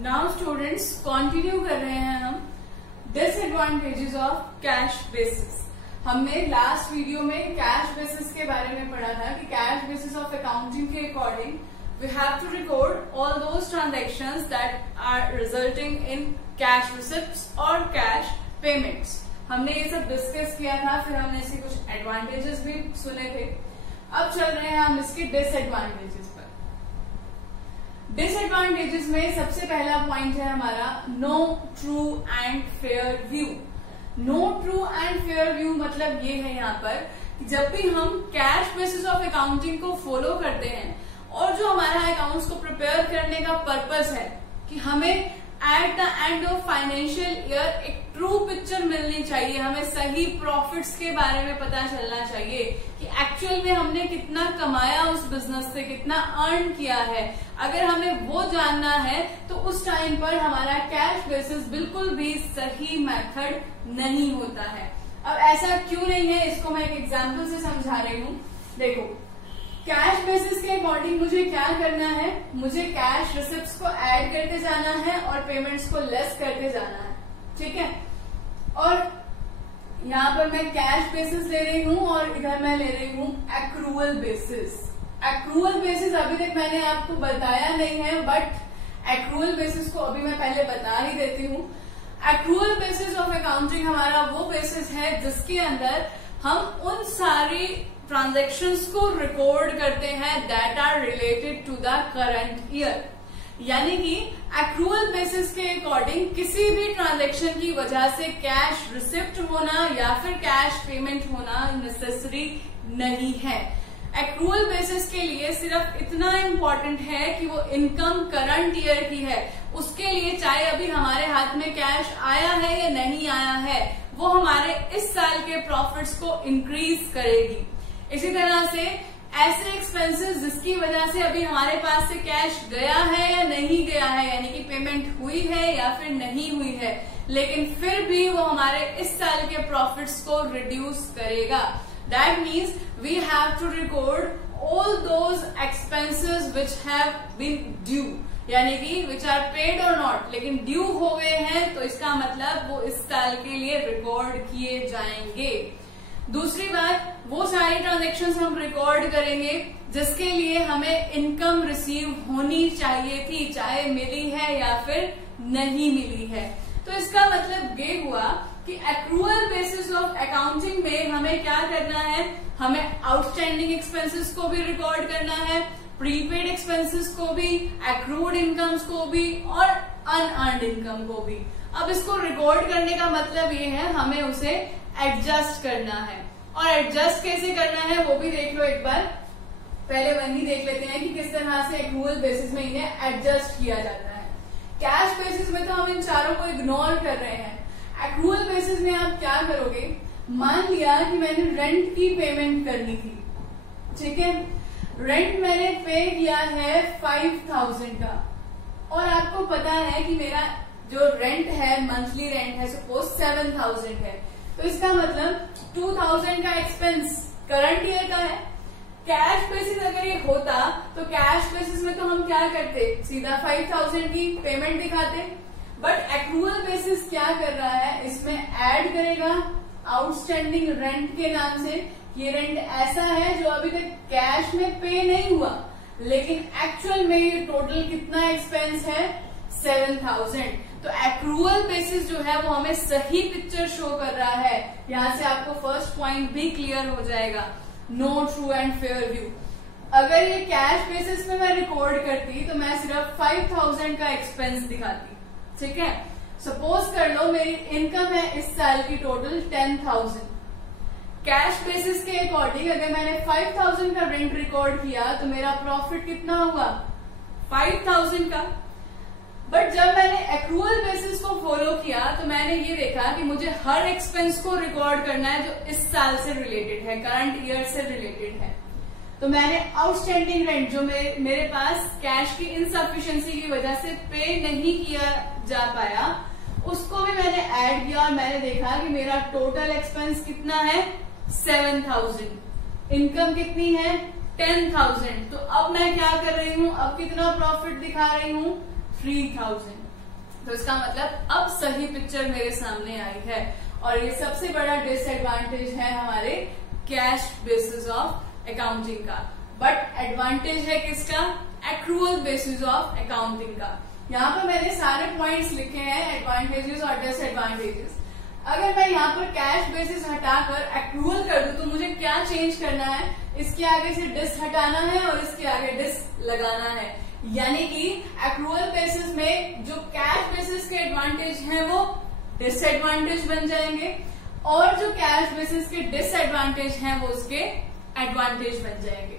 Now students continue कर रहे हैं हम डिसएडवांटेजेस ऑफ कैश बेसिस। हमने लास्ट वीडियो में कैश बेसिस के बारे में पढ़ा था कि कैश बेसिस ऑफ अकाउंटिंग के according we have to record all those transactions that are resulting in cash receipts और कैश पेमेंट्स। हमने ये सब डिस्कस किया था, फिर हमने इसके कुछ एडवांटेजेस भी सुने थे। अब चल रहे हैं हम इसके डिसएडवांटेजेस पर। डिसएडवांटेजेस में सबसे पहला पॉइंट है हमारा no true and fair view. No true and fair view मतलब ये है यहाँ पर कि जब भी हम कैश बेसिस ऑफ अकाउंटिंग को फॉलो करते हैं और जो हमारा अकाउंट्स को प्रिपेयर करने का पर्पस है कि हमें at the end of financial year एक ट्रू पिक्चर मिलनी चाहिए, हमें सही प्रॉफिट्स के बारे में पता चलना चाहिए कि एक्चुअल में हमने कितना कमाया उस बिजनेस से, कितना अर्न किया है। अगर हमें वो जानना है तो उस टाइम पर हमारा कैश बेसिस बिल्कुल भी सही मेथड नहीं होता है। अब ऐसा क्यों नहीं है, इसको मैं एक एग्जाम्पल से समझा रही हूँ। देखो, कैश बेसिस के अकॉर्डिंग मुझे क्या करना है, मुझे कैश रिसिप्ट्स को ऐड करते जाना है और पेमेंट्स को लेस करते जाना है, ठीक है। और यहाँ पर मैं कैश बेसिस ले रही हूँ और इधर मैं ले रही हूँ एक्रूअल बेसिस। एक्रूअल बेसिस अभी तक मैंने आपको बताया नहीं है, बट एक्रूअल बेसिस को अभी मैं पहले बता ही देती हूँ। एक्रूअल बेसिस ऑफ अकाउंटिंग हमारा वो बेसिस है जिसके अंदर हम उन सारी ट्रांजैक्शंस को रिकॉर्ड करते हैं that are related to the current year. यानी कि एक्रूअल बेसिस के अकॉर्डिंग किसी भी ट्रांजैक्शन की वजह से कैश रिसिप्ट होना या फिर कैश पेमेंट होना नेसेसरी नहीं है। एक्रूअल बेसिस के लिए सिर्फ इतना इम्पोर्टेंट है कि वो इनकम करंट ईयर की है, उसके लिए चाहे अभी हमारे हाथ में कैश आया है या नहीं आया है, वो हमारे इस साल के प्रॉफिट्स को इंक्रीज करेगी। इसी तरह से ऐसे एक्सपेंसेस जिसकी वजह से अभी हमारे पास से कैश गया है या नहीं गया है, यानी कि पेमेंट हुई है या फिर नहीं हुई है, लेकिन फिर भी वो हमारे इस साल के प्रॉफिट्स को रिड्यूस करेगा। That means we have to record all those expenses which have been due, यानी कि विच आर पेड और नॉट, लेकिन ड्यू हो गए हैं तो इसका मतलब वो इस साल के लिए रिकॉर्ड किए जाएंगे। दूसरी बात, वो सारी ट्रांजैक्शंस हम रिकॉर्ड करेंगे जिसके लिए हमें इनकम रिसीव होनी चाहिए थी, चाहे मिली है या फिर नहीं मिली है। तो इसका मतलब ये हुआ कि एक्रूअल बेसिस ऑफ अकाउंटिंग में हमें क्या करना है, हमें आउटस्टैंडिंग एक्सपेंसेस को भी रिकॉर्ड करना है, प्रीपेड एक्सपेंसेस को भी, एक्रूड इनकम्स को भी और अनअर्न्ड इनकम को भी। अब इसको रिकॉर्ड करने का मतलब ये है हमें उसे एडजस्ट करना है, और एडजस्ट कैसे करना है वो भी देख लो एक बार। पहले वही देख लेते हैं कि किस तरह से एक्रूअल बेसिस में इन्हें एडजस्ट किया जाता है। कैश बेसिस में तो हम इन चारों को इग्नोर कर रहे हैं। एक्रूअल बेसिस में आप क्या करोगे, मान लिया कि मैंने रेंट की पेमेंट करनी थी, ठीक है। रेंट मैंने पे किया है 5000 का, और आपको पता है कि मेरा जो रेंट है, मंथली रेंट है, सपोज 7000 है, तो इसका मतलब 2000 का एक्सपेंस करंट ईयर का है। कैश बेसिस अगर ये होता तो कैश बेसिस में तो हम क्या करते, सीधा 5000 की पेमेंट दिखाते, बट एक्रूअल बेसिस क्या कर रहा है, इसमें ऐड करेगा आउटस्टैंडिंग रेंट के नाम से। ये रेंट ऐसा है जो अभी तक कैश में पे नहीं हुआ, लेकिन एक्चुअल में ये टोटल कितना एक्सपेंस है, 7000। तो एक्रूअल बेसिस जो है वो हमें सही पिक्चर शो कर रहा है। यहाँ से आपको फर्स्ट पॉइंट भी क्लियर हो जाएगा, no true and fair view. अगर ये कैश बेसिस में मैं रिकॉर्ड करती तो मैं सिर्फ 5000 का एक्सपेंस दिखाती, ठीक है। सपोज कर लो मेरी इनकम है इस साल की टोटल 10000। कैश बेसिस के अकॉर्डिंग अगर मैंने 5000 का रेंट रिकॉर्ड किया तो मेरा प्रॉफिट कितना हुआ, 5000 का। बट जब मैंने एक्रूअल बेसिस को फॉलो किया तो मैंने ये देखा कि मुझे हर एक्सपेंस को रिकॉर्ड करना है जो इस साल से रिलेटेड है, करंट ईयर से रिलेटेड है। तो मैंने आउटस्टैंडिंग रेंट जो मेरे पास कैश की इनसफिशिएंसी की वजह से पे नहीं किया जा पाया, उसको भी मैंने ऐड किया और मैंने देखा कि मेरा टोटल एक्सपेंस कितना है, 7000। इनकम कितनी है, 10000। तो अब मैं क्या कर रही हूँ, अब कितना प्रॉफिट दिखा रही हूँ, 3000। तो इसका मतलब अब सही पिक्चर मेरे सामने आई है, और ये सबसे बड़ा डिसएडवांटेज है हमारे कैश बेसिस ऑफ अकाउंटिंग का। बट एडवांटेज है किसका? एक्रूअल बेसिस ऑफ अकाउंटिंग का। यहाँ पर मैंने सारे पॉइंट्स लिखे हैं, एडवांटेजेस और डिसएडवांटेजेस। अगर मैं यहाँ पर कैश बेसिस हटाकर एक्रूअल कर दूं तो मुझे क्या चेंज करना है? इसके आगे से डिस हटाना है और इसके आगे डिस लगाना है। यानी कि एक्रूअल बेसिस में जो कैश बेसिस के एडवांटेज हैं वो डिसएडवांटेज बन जाएंगे, और जो कैश बेसिस के डिसएडवांटेज हैं वो उसके एडवांटेज बन जाएंगे।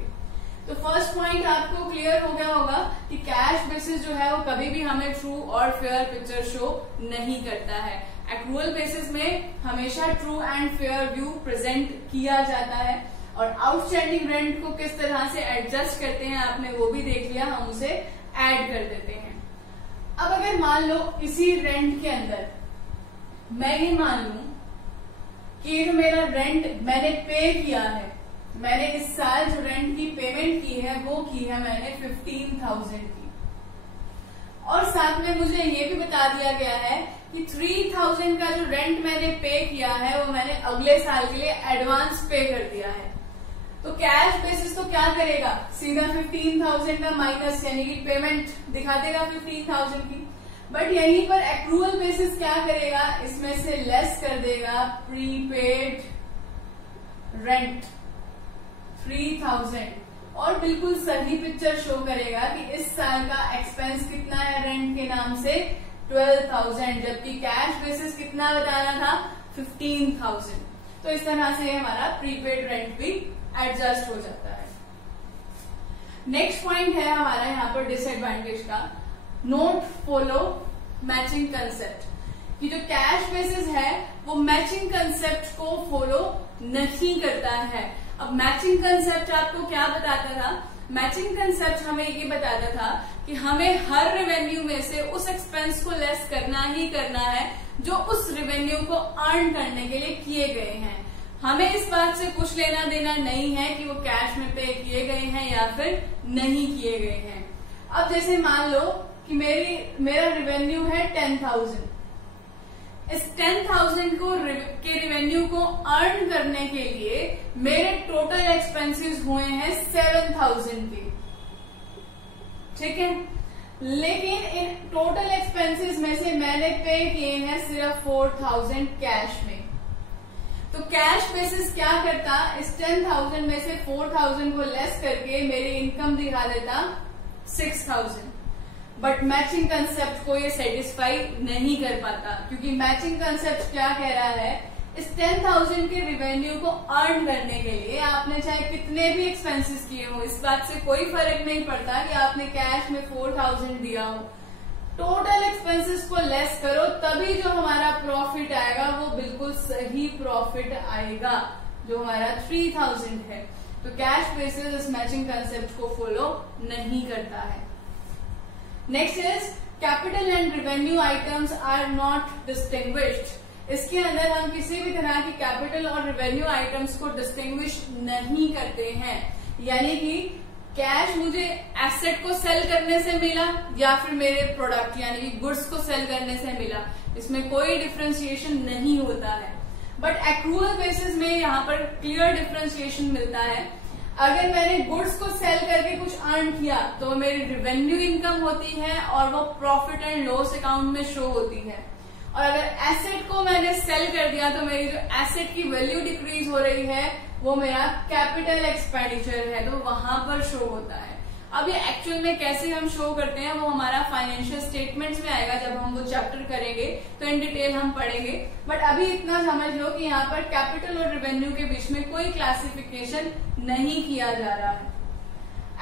तो फर्स्ट पॉइंट आपको क्लियर हो गया होगा कि कैश बेसिस जो है वो कभी भी हमें ट्रू और फेयर पिक्चर शो नहीं करता है। एक्रूअल बेसिस में हमेशा true and fair view present किया जाता है, और आउटस्टैंडिंग रेंट को किस तरह से एडजस्ट करते हैं आपने वो भी देख लिया, हम उसे ऐड कर देते हैं। अब अगर मान लो इसी रेंट के अंदर मैं ये मान लू कि जो मेरा रेंट मैंने पे किया है, मैंने इस साल जो रेंट की पेमेंट की है वो की है मैंने 15,000 की, और साथ में मुझे ये भी बता दिया गया है कि 3,000 का जो रेंट मैंने पे किया है वो मैंने अगले साल के लिए एडवांस पे कर दिया है। तो कैश बेसिस तो क्या करेगा? सीधा 15,000 का माइनस, यानी कि पेमेंट दिखा देगा 15,000 की। बट यहीं पर एक्रूअल बेसिस क्या करेगा? इसमें से लेस कर देगा प्रीपेड रेंट 3,000, और बिल्कुल सही पिक्चर शो करेगा कि इस साल का एक्सपेंस कितना है रेंट के नाम से 12,000, जबकि कैश बेसिस कितना बताना था 15,000। तो इस तरह से हमारा प्रीपेड रेंट भी एडजस्ट हो जाता है। नेक्स्ट पॉइंट है हमारा यहाँ पर डिसएडवांटेज का, नोट फॉलो मैचिंग कंसेप्ट, कि जो कैश बेसिस है वो मैचिंग कंसेप्ट को फॉलो नहीं करता है। अब मैचिंग कंसेप्ट आपको क्या बताता था? मैचिंग कंसेप्ट हमें ये बताता था कि हमें हर रेवेन्यू में से उस एक्सपेंस को लेस करना ही करना है जो उस रेवेन्यू को अर्न करने के लिए किए गए हैं। हमें इस बात से कुछ लेना देना नहीं है कि वो कैश में पे किए गए हैं या फिर नहीं किए गए हैं। अब जैसे मान लो कि मेरा रेवेन्यू है 10,000, इस 10,000 के रेवेन्यू को अर्न करने के लिए मेरे टोटल एक्सपेंसेस हुए हैं 7,000 के, ठीक है। लेकिन इन टोटल एक्सपेंसेस में से मैंने पे किए हैं सिर्फ 4,000 कैश में। तो कैश बेसिस क्या करता? इस 10,000 में से 4,000 को लेस करके मेरी इनकम दिखा देता 6,000। बट मैचिंग कंसेप्ट को ये सेटिस्फाई नहीं कर पाता, क्योंकि मैचिंग कंसेप्ट क्या कह रहा है? इस 10,000 के रेवेन्यू को अर्न करने के लिए आपने चाहे कितने भी एक्सपेंसेस किए हो, इस बात से कोई फर्क नहीं पड़ता कि आपने कैश में 4,000 दिया हो, टोटल एक्सपेंसेस को लेस करो तभी जो हमारा प्रॉफिट आएगा वो बिल्कुल सही प्रॉफिट आएगा, जो हमारा 3,000 है। तो कैश बेसिस इस मैचिंग कंसेप्ट को फॉलो नहीं करता है। Next is capital and revenue items are not distinguished. इसके अंदर हम किसी भी तरह की कैपिटल और रेवेन्यू आइटम्स को डिस्टिंग्विश नहीं करते हैं, यानी कि कैश मुझे एसेट को सेल करने से मिला या फिर मेरे प्रोडक्ट यानी कि गुड्स को सेल करने से मिला, इसमें कोई डिफ्रेंशिएशन नहीं होता है। बट एक्रूअल बेसिस में यहाँ पर क्लियर डिफ्रेंशिएशन मिलता है। अगर मैंने गुड्स को सेल करके कुछ अर्न किया तो मेरी रेवेन्यू इनकम होती है और वो प्रॉफिट एंड लॉस अकाउंट में शो होती है, और अगर एसेट को मैंने सेल कर दिया तो मेरी जो एसेट की वैल्यू डिक्रीज हो रही है वो मेरा कैपिटल एक्सपेंडिचर है, तो वहां पर शो होता है। अब ये एक्चुअल में कैसे हम शो करते हैं वो हमारा फाइनेंशियल स्टेटमेंट्स में आएगा, जब हम वो चैप्टर करेंगे तो इन डिटेल हम पढ़ेंगे। बट अभी इतना समझ लो कि यहाँ पर कैपिटल और रेवेन्यू के बीच में कोई क्लासिफिकेशन नहीं किया जा रहा है।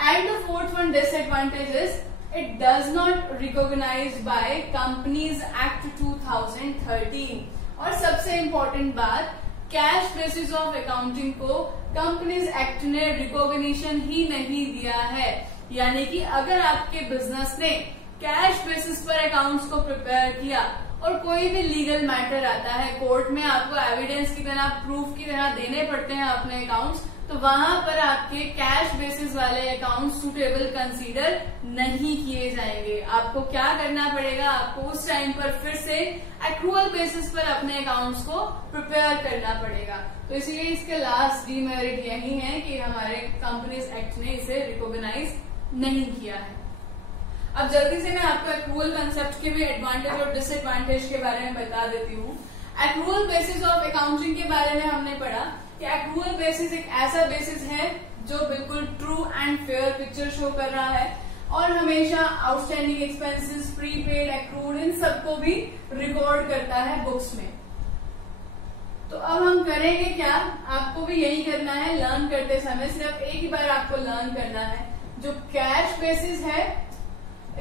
And the fourth one disadvantage is it does not recognise by companies act 2013। और सबसे इम्पोर्टेंट बात, कैश बेसिस ऑफ अकाउंटिंग को कंपनीज एक्ट ने रिकॉग्निशन ही नहीं दिया है। यानी कि अगर आपके बिजनेस ने कैश बेसिस पर अकाउंट्स को प्रिपेयर किया और कोई भी लीगल मैटर आता है कोर्ट में, आपको एविडेंस की तरह, प्रूफ की तरह देने पड़ते हैं अपने अकाउंट्स, तो वहां पर आपके कैश बेसिस वाले अकाउंट सुटेबल कंसीडर नहीं किए जाएंगे। आपको क्या करना पड़ेगा, आपको उस टाइम पर फिर से एक्रूअल बेसिस पर अपने अकाउंट्स को प्रिपेयर करना पड़ेगा। तो इसीलिए इसके लास्ट डीमेरिट यही है कि हमारे कंपनीज एक्ट ने इसे रिकॉग्नाइज नहीं किया है। अब जल्दी से मैं आपको एक्रूअल कंसेप्ट के भी एडवांटेज और डिसएडवांटेज के बारे में बता देती हूँ। एक्रूअल बेसिस ऑफ अकाउंटिंग के बारे में हमने पढ़ा कि एक्रूअल बेसिस एक ऐसा बेसिस है जो बिल्कुल true and fair picture show कर रहा है और हमेशा आउटस्टैंडिंग एक्सपेंसेस, प्रीपेड, एक्रूड इन सबको भी रिकॉर्ड करता है बुक्स में। तो अब हम करेंगे क्या, आपको भी यही करना है। लर्न करते समय सिर्फ एक ही बार आपको लर्न करना है। जो कैश बेसिस है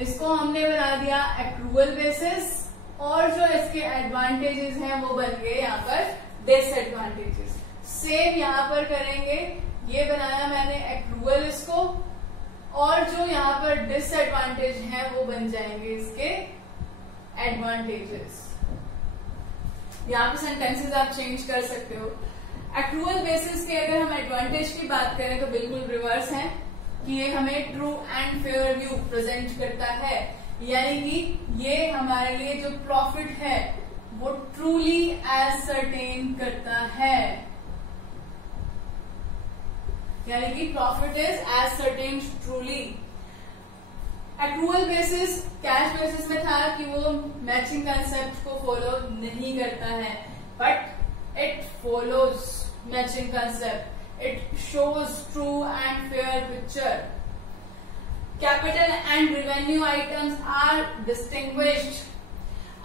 इसको हमने बना दिया एक्रूअल बेसिस और जो इसके एडवांटेजेस हैं वो बन गए यहाँ पर डिसएडवांटेजेस। सेम यहाँ पर करेंगे, ये बनाया मैंने एक्रूअल इसको और जो यहाँ पर डिसएडवांटेज है वो बन जाएंगे इसके एडवांटेजेस। यहाँ पे सेंटेंसेस आप चेंज कर सकते हो। एक्रूअल बेसिस के अगर हम एडवांटेज की बात करें तो बिल्कुल रिवर्स है कि ये हमें true and fair view present करता है, यानी कि ये हमारे लिए जो प्रॉफिट है वो ट्रूली एसरटेन करता है, यानी कि profit is ascertain truly. Accrual basis cash basis में था कि वो मैचिंग कंसेप्ट को फॉलो नहीं करता है, but it follows matching concept, it shows true and fair picture. Capital and revenue items are distinguished.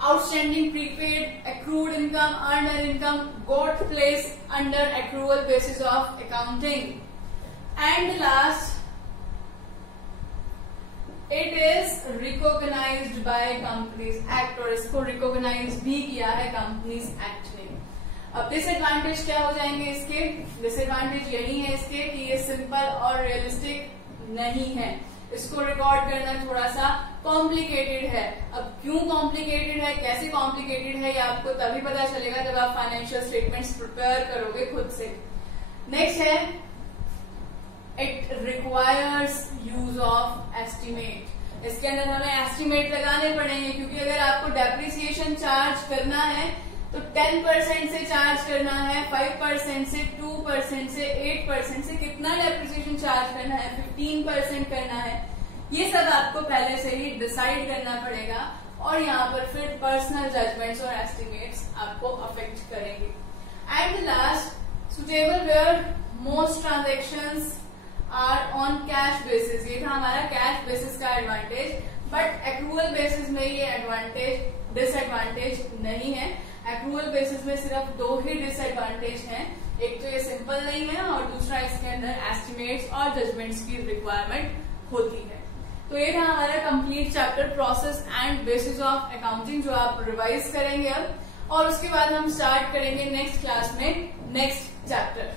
Outstanding, prepaid, accrued income, earned income got placed under accrual basis of accounting. And last, it is recognized by Companies Act और इसको recognize भी किया है Companies Act ने। अब disadvantage क्या हो जाएंगे इसके? डिसएडवांटेज यही है इसके कि ये सिंपल और रियलिस्टिक नहीं है, इसको रिकॉर्ड करना थोड़ा सा कॉम्प्लिकेटेड है। अब क्यों कॉम्प्लिकेटेड है, कैसे कॉम्प्लिकेटेड है, ये आपको तभी पता चलेगा जब आप फाइनेंशियल स्टेटमेंट्स प्रिपेयर करोगे खुद से। नेक्स्ट है it requires use of estimate. इसके अंदर हमें एस्टिमेट लगाने पड़ेंगे क्योंकि अगर आपको डेप्रिसिएशन चार्ज करना है तो 10% से चार्ज करना है, 5% से, 2% से, 8% से, कितना डेप्रिसिएशन चार्ज करना है, 15% करना है, ये सब आपको पहले से ही डिसाइड करना पड़ेगा और यहाँ पर फिर पर्सनल जजमेंट्स और एस्टिमेट्स आपको अफेक्ट करेंगे। And last, suitable where most transactions are on cash basis. ये था हमारा कैश बेसिस का एडवांटेज, बट एक्रूअल बेसिस में ये एडवांटेज डिसएडवांटेज नहीं है। एक्रूअल बेसिस में सिर्फ दो ही डिसएडवांटेज हैं, एक तो ये सिंपल नहीं है और दूसरा इसके अंदर एस्टिमेट्स और जजमेंट्स की रिक्वायरमेंट होती है। तो ये था हमारा complete chapter process and bases of accounting, जो आप रिवाइज करेंगे अब, और उसके बाद हम स्टार्ट करेंगे नेक्स्ट क्लास में नेक्स्ट चैप्टर।